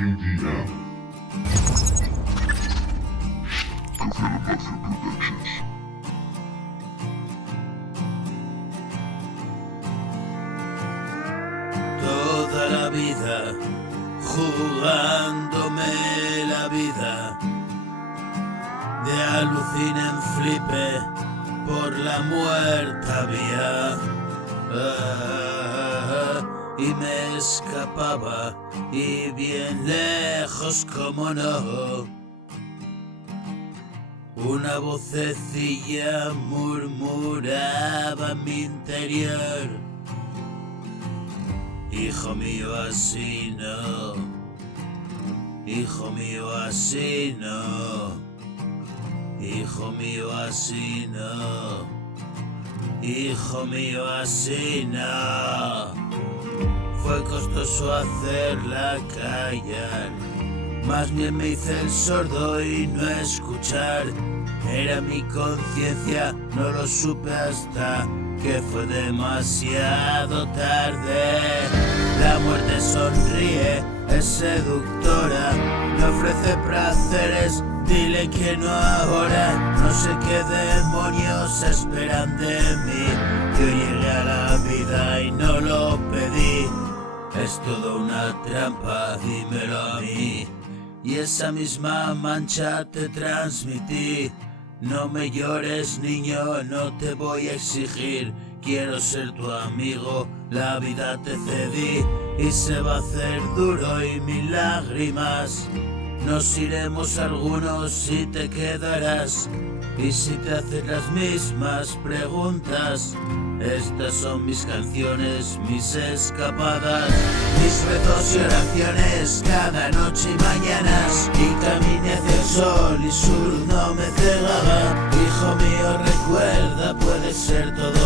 TDM. Café Productions. Toda la vida, jugándome la vida, de alucina en flipe por la muerta vía. Y me escapaba, y bien lejos como no, una vocecilla murmuraba en mi interior: hijo mío, así no, hijo mío, así no, hijo mío, así no, hijo mío, así no. Fue costoso hacerla callar, más bien me hice el sordo y no escuchar. Era mi conciencia, no lo supe hasta que fue demasiado tarde. La muerte sonríe, es seductora, me ofrece placeres, dile que no ahora. No sé qué demonios esperan de mí, yo llegué a la vida y no lo pedí. Es todo una trampa, dímelo a mí, y esa misma mancha te transmití. No me llores, niño, no te voy a exigir, quiero ser tu amigo, la vida te cedí y se va a hacer duro y mil lágrimas. Nos iremos algunos y te quedarás, y si te haces las mismas preguntas, estas son mis canciones, mis escapadas, mis rezos y oraciones cada noche y mañanas. Y caminé hacia el sol y su luz no me cegaba. Hijo mío, recuerda, puede ser todo